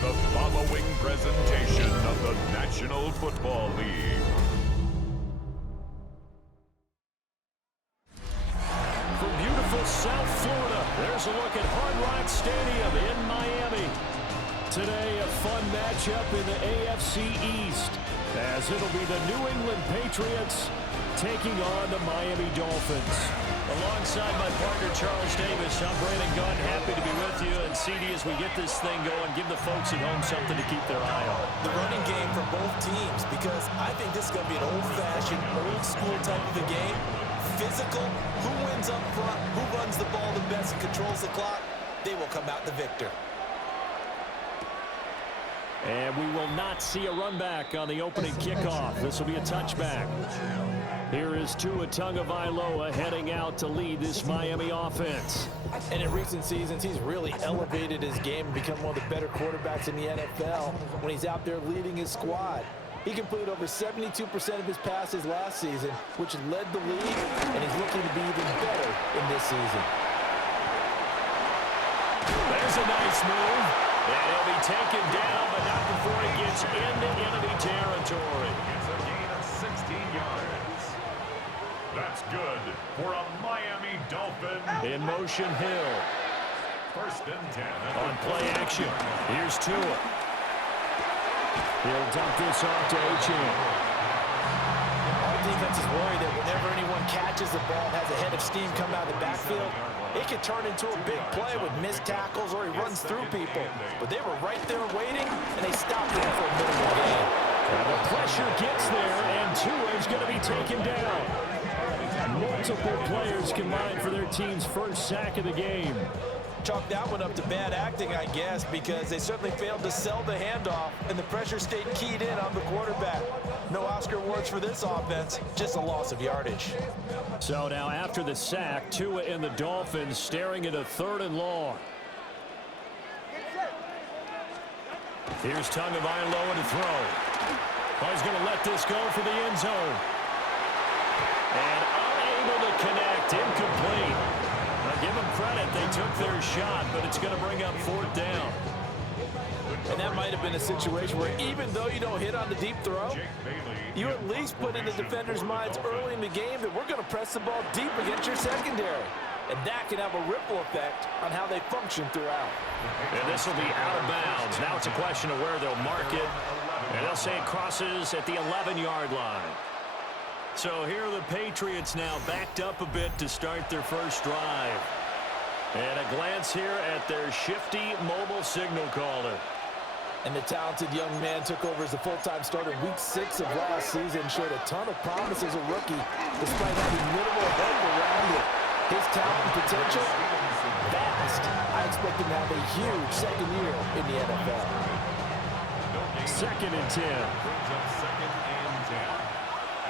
the following presentation of the National Football League. From beautiful South Florida, there's a look at Hard Rock Stadium in Miami. Today, a fun matchup in the AFC East, as it'll be the New England Patriots taking on the Miami Dolphins. Alongside my partner, Charles Davis, I'm Brandon Gunn, happy to be with you. And CD, as we get this thing going, give the folks at home something to keep their eye on. The running game for both teams, because I think this is going to be an old-fashioned, old-school type of a game. Physical, who wins up front, who runs the ball the best and controls the clock, they will come out the victor. And we will not see a run back on the opening kickoff. This will be a touchback. Here is Tua Tagovailoa heading out to lead this Miami offense. And in recent seasons, he's really elevated his game and become one of the better quarterbacks in the NFL when he's out there leading his squad. He completed over 72% of his passes last season, which led the league, and he's looking to be even better in this season. There's a nice move. And he'll be taken down, but not before he gets into enemy territory. It's a gain of 16 yards. That's good for a Miami Dolphin. In motion, Hill. First and 10. On play action, here's Tua. He'll dump this off to Achane. Our defense is worried that whenever anyone catches the ball and has a head of steam come out of the backfield, it can turn into a big play with missed tackles or he runs through people. But they were right there waiting, and they stopped him for a minimal gain. And the pressure gets there, and Tua is going to be taken down. Multiple players combined for their team's first sack of the game. Chalk that one up to bad acting, I guess, because they certainly failed to sell the handoff, and the pressure stayed keyed in on the quarterback. No Oscar awards for this offense, just a loss of yardage. So now after the sack, Tua and the Dolphins staring at a 3rd and long. Here's Tagovailoa to throw. Oh, he's going to let this go for the end zone. And unable to connect, incomplete. Now give them credit, they took their shot, but it's going to bring up 4th down. And that might have been a situation where even though you don't hit on the deep throw, you at least put in the defenders' minds early in the game that we're going to press the ball deep against your secondary. And that can have a ripple effect on how they function throughout. And this will be out of bounds. Now it's a question of where they'll mark it. And they'll say it crosses at the 11-yard line. So here are the Patriots now backed up a bit to start their first drive. And a glance here at their shifty mobile signal caller. And the talented young man took over as a full-time starter week 6 of last season, showed a ton of promise as a rookie, despite having minimal help around him. His talent and potential, vast. I expect him to have a huge second year in the NFL. 2nd and 10. Brings up 2nd and 10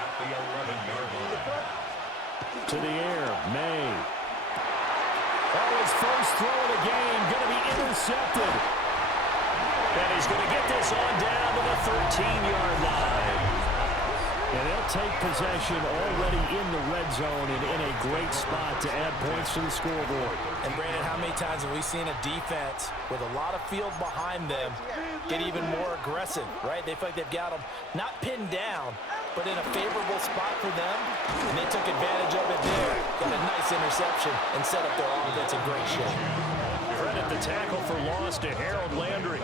at the 11-yard line. To the air, May. That was first throw of the game, going to be intercepted. And he's going to get this on down to the 13-yard line. And they'll take possession already in the red zone and in a great spot to add points to the scoreboard. And Brandon, how many times have we seen a defense with a lot of field behind them get even more aggressive, right? They feel like they've got them not pinned down, but in a favorable spot for them, and they took advantage of it there. Got a nice interception and set up their offense in great shape. Credit the tackle for loss to Harold Landry.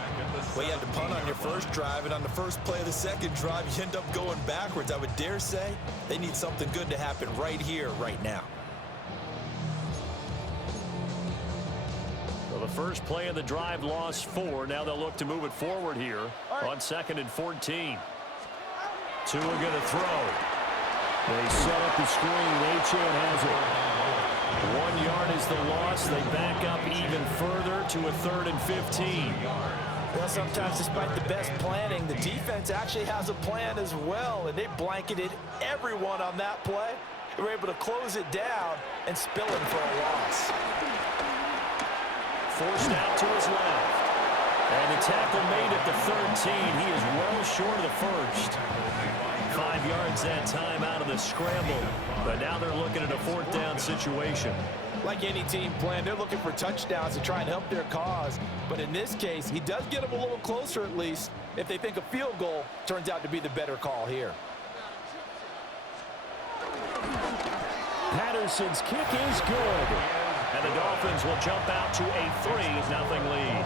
Well, you had to punt on your first drive, and on the first play of the second drive, you end up going backwards. I would dare say they need something good to happen right here, right now. Well, the first play of the drive lost 4. Now they'll look to move it forward here on 2nd and 14. Tua going to throw. They set up the screen. Achane has it. 1 yard is the loss. They back up even further to a 3rd and 15. Well, sometimes despite the best planning, the defense actually has a plan as well, and they blanketed everyone on that play. They were able to close it down and spill it for a loss. Forced out to his left. And the tackle made at the 13. He is well short of the first. 5 yards that time out of the scramble. But now they're looking at a 4th down situation. Like any team plan, they're looking for touchdowns to try and help their cause. But in this case, he does get them a little closer at least if they think a field goal turns out to be the better call here. Patterson's kick is good. And the Dolphins will jump out to a 3-0 lead.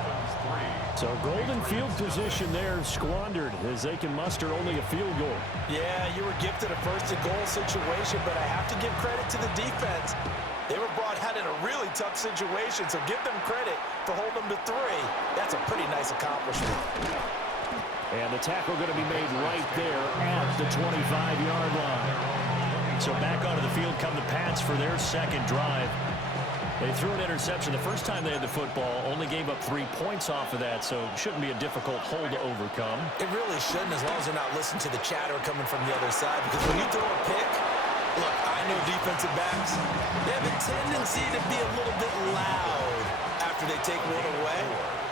So golden field position there squandered as they can muster only a field goal. Yeah, you were gifted a first-and-goal situation, but I have to give credit to the defense. They were brought out in a really tough situation, so give them credit for holding them to 3. That's a pretty nice accomplishment. And the tackle going to be made right there at the 25-yard line. So back onto the field come the Pats for their second drive. They threw an interception the first time they had the football, only gave up 3 points off of that, so it shouldn't be a difficult hole to overcome. It really shouldn't, as long as they're not listening to the chatter coming from the other side, because when you throw a pick, look, I know defensive backs, they have a tendency to be a little bit loud after they take one away,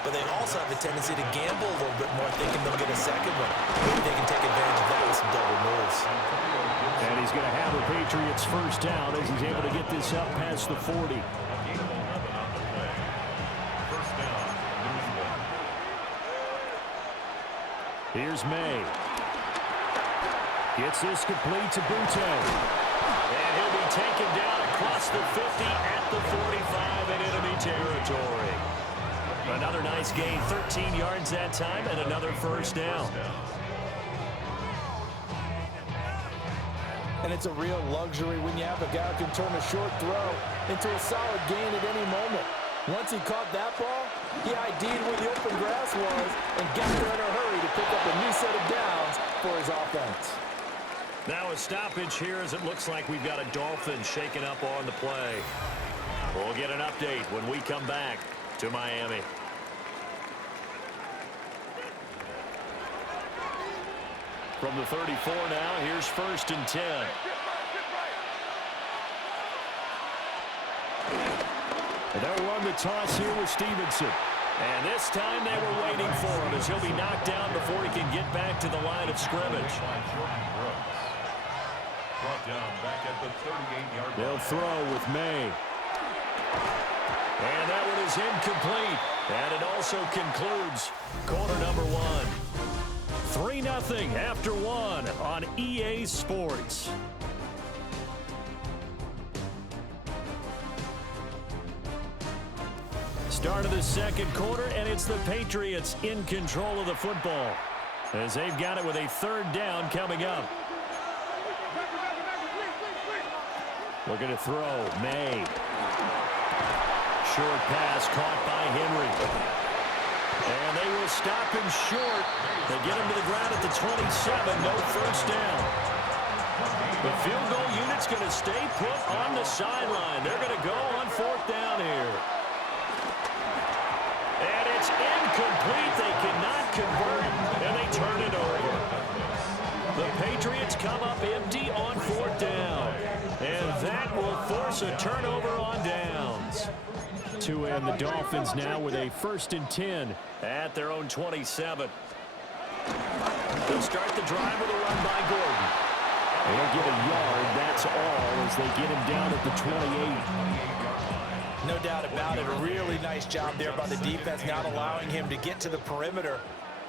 but they also have a tendency to gamble a little bit more, thinking they'll get a second one. Maybe they can take advantage of that with some double moves. And he's going to have the Patriots first down as he's able to get this up past the 40. Here's May. Gets this complete to Butte. And he'll be taken down across the 50 at the 45 in enemy territory. Another nice gain, 13 yards that time, and another first down. And it's a real luxury when you have a guy who can turn a short throw into a solid gain at any moment. Once he caught that ball, he ID'd where the open grass was and got there in a hurry to pick up a new set of downs for his offense. Now a stoppage here as it looks like we've got a Dolphins shaking up on the play. We'll get an update when we come back to Miami. From the 34 now, here's 1st and 10. And they'll run the toss here with Stevenson. And this time they were waiting for him as he'll be knocked down before he can get back to the line of scrimmage. They'll throw with May. And that one is incomplete. And it also concludes quarter number 1. 3-0 after 1 on EA Sports. Start of the second quarter, and it's the Patriots in control of the football as they've got it with a 3rd down coming up. Looking to throw, May. Short pass caught by Henry. And they will stop him short. They get him to the ground at the 27. No first down. The field goal unit's going to stay put on the sideline. They're going to go on 4th down here. And it's incomplete. They cannot convert, and they turn it over. The Patriots come up empty on 4th down. And that will force a turnover on downs. To end the Dolphins now with a 1st and 10 at their own 27. They'll start the drive with a run by Gordon. They'll get a yard, that's all, as they get him down at the 28. No doubt about it. A really nice job there by the defense, not allowing him to get to the perimeter.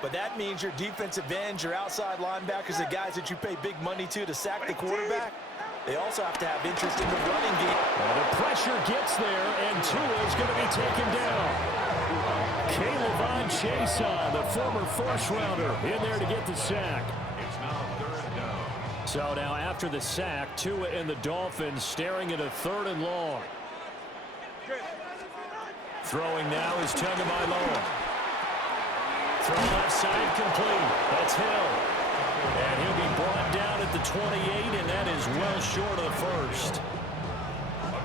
But that means your defensive ends, your outside linebackers, the guys that you pay big money to sack the quarterback, they also have to have interest in the running game. And the pressure gets there, and Tua's going to be taken down. Kayvon Chason, the former first-rounder, in there to get the sack. It's now 3rd down. So now after the sack, Tua and the Dolphins staring at a 3rd and long. Throwing now is Tagovailoa. Throw left side complete. That's Hill. And he'll be brought down at the 28, and that is well short of the first.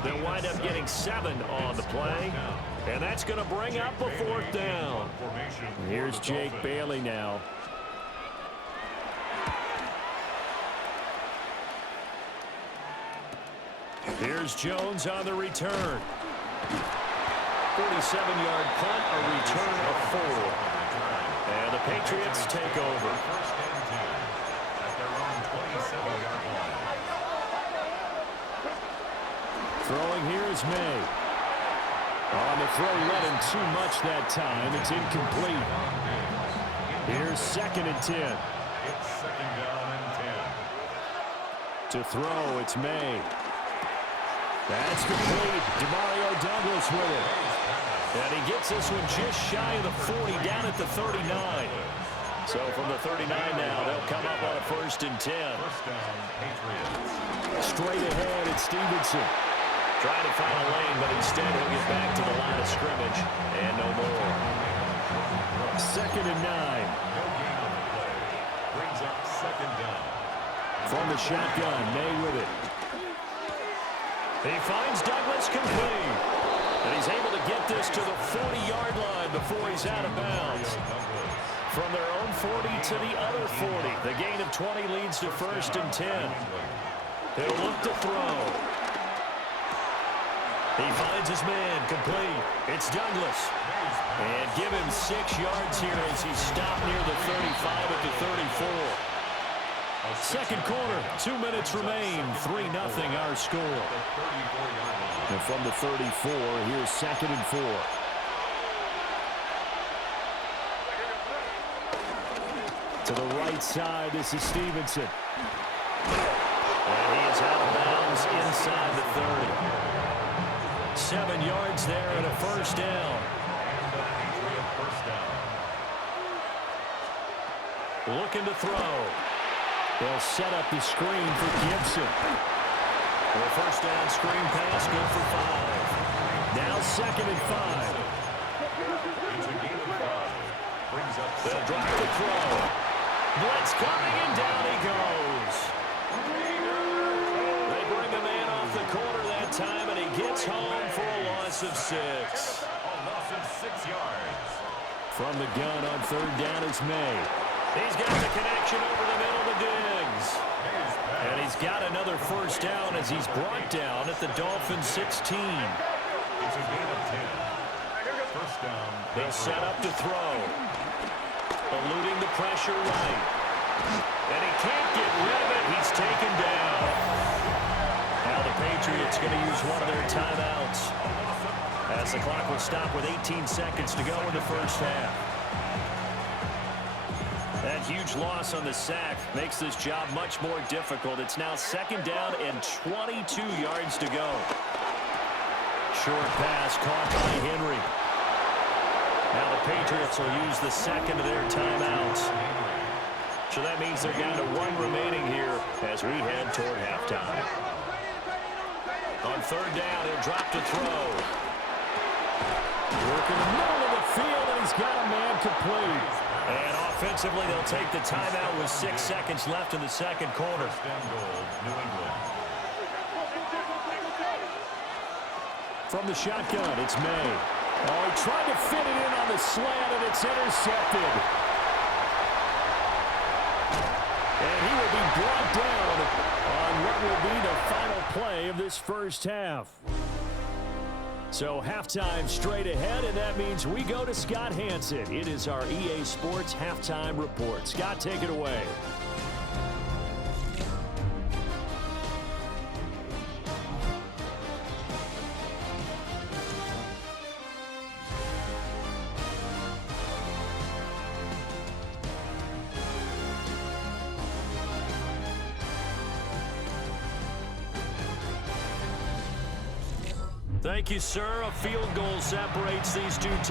They'll wind up getting 7 on the play, and that's going to bring up a 4th down. Here's Jake Bailey now. Here's Jones on the return. 47-yard punt, a return of 4. And the Patriots take over. Throwing here is May. On the throw, led him too much that time. It's incomplete. Here's 2nd and 10. It's 2nd down and 10. To throw, it's May. That's complete. Demario Douglas with it. And he gets this one just shy of the 40, down at the 39. So from the 39 now, they'll come up on a 1st and 10. 1st down, Patriots. Straight ahead, it's Stevenson. Trying to find a lane, but instead he'll get back to the line of scrimmage. And no more. 2nd and 9. No gain on the play. Brings up 2nd down. From the shotgun, May with it. He finds Douglas complete. And he's able to get this to the 40-yard line before he's out of bounds. From their own 40 to the other 40. The gain of 20 leads to 1st and 10. He'll look to throw. He finds his man complete. It's Douglas. And give him 6 yards here as he's stopped near the 35 at the 34. 2nd quarter, 2 minutes remain. 3-0 our score. And from the 34, here's 2nd and 4. To the right side, this is Stevenson. And he is out of bounds inside the 30. 7 yards there and a 1st down. Looking to throw. They'll set up the screen for Gibson. The 1st down screen pass, good for 5. Now 2nd and 5. They'll drop the throw. Blitz coming and down he goes. They bring a man off the corner that time and he gets home for a loss of 6. A loss of 6 yards. From the gun on 3rd down is May. He's got the connection over the middle to Diggs. And he's got another 1st down as he's brought down at the Dolphins 16. It's a gain of 10. 1st down. They'll set up to throw. Eluding the pressure right. And he can't get rid of it. He's taken down. Now the Patriots going to use one of their timeouts as the clock will stop with 18 seconds to go in the 1st half. That huge loss on the sack makes this job much more difficult. It's now 2nd down and 22 yards to go. Short pass caught by Henry. Now the Patriots will use the 2nd of their timeouts. So that means they're down to 1 remaining here as we head toward halftime. On 3rd down, he'll drop to throw. Working the middle of the field, and he's got a man complete. And offensively, they'll take the timeout with 6 seconds left in the 2nd quarter. 1st down goal, New England. From the shotgun, it's May. Oh, he tried to fit it in on the slant, and it's intercepted. And he will be brought down on what will be the final play of this 1st half. So halftime straight ahead, and that means we go to Scott Hansen. It is our EA Sports Halftime Report. Scott, take it away. Thank you, sir. A field goal separates these two teams.